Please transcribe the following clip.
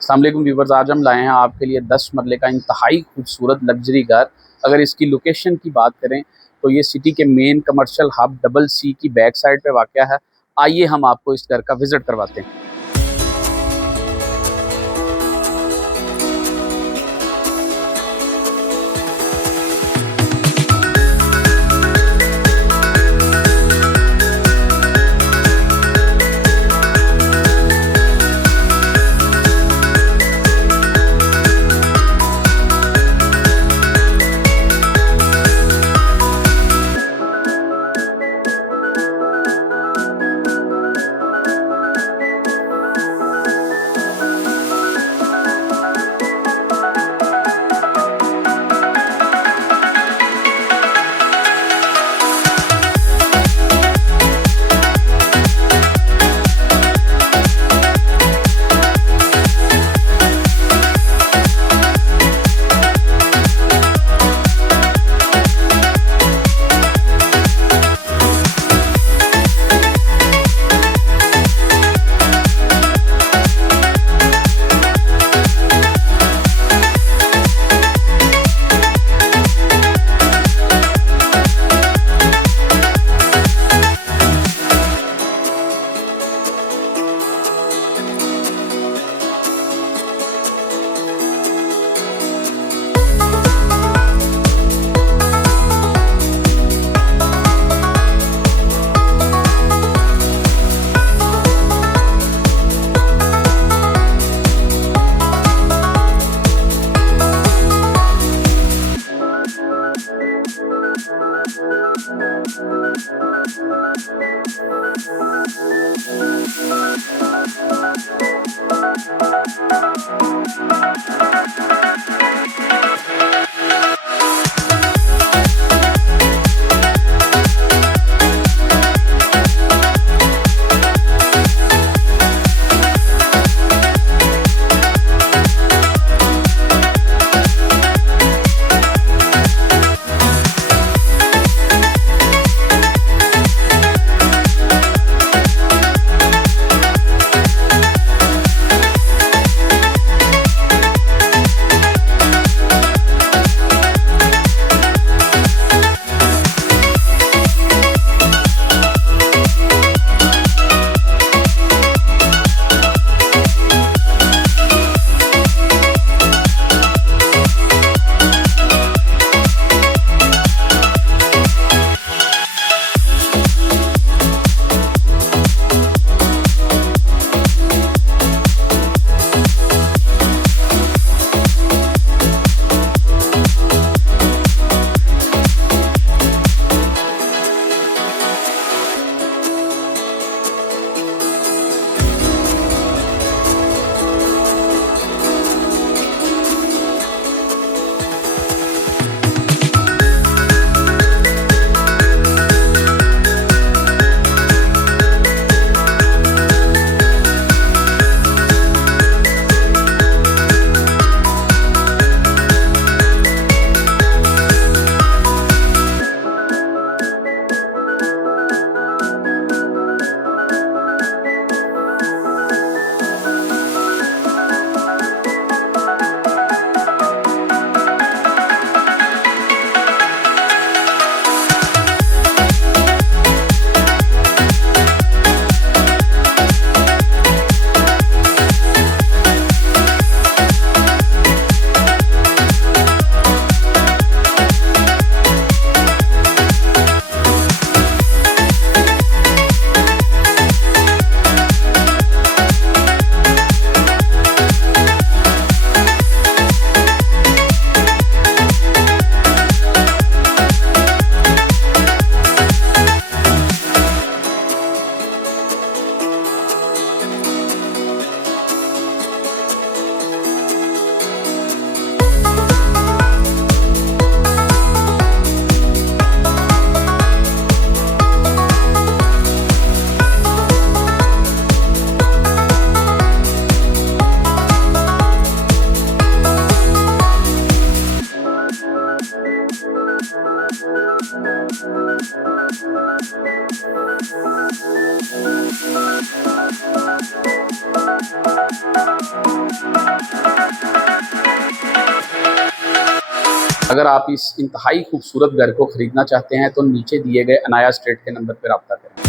अस्सलाम वालेकुम व्यूवर्स, आज हम लाए हैं आपके लिए 10 मरले का इंतहाई खूबसूरत लग्जरी घर। अगर इसकी लोकेशन की बात करें तो ये सिटी के main commercial hub double C की बैक साइड पे वाक़या है। आइए हम आपको इस घर का विज़िट करवाते हैं। अगर आप इस इंतहाई खूबसूरत घर को खरीदना चाहते हैं तो नीचे दिए गए अनाया स्ट्रीट के नंबर पर रब्ता करें।